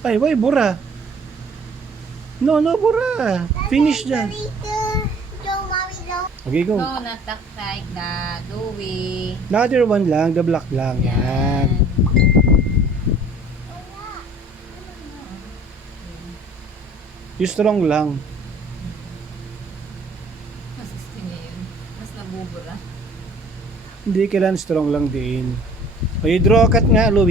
Ay, why bura? No, no, bura. Finish na. Okay, go. No, not that like that. Louie. The other one lang, the black lang. Yan. Yung strong lang. Mas gusto niya yun. Mas nabubura. Hindi, kailangan strong lang din. O, you draw cut nga, Louie.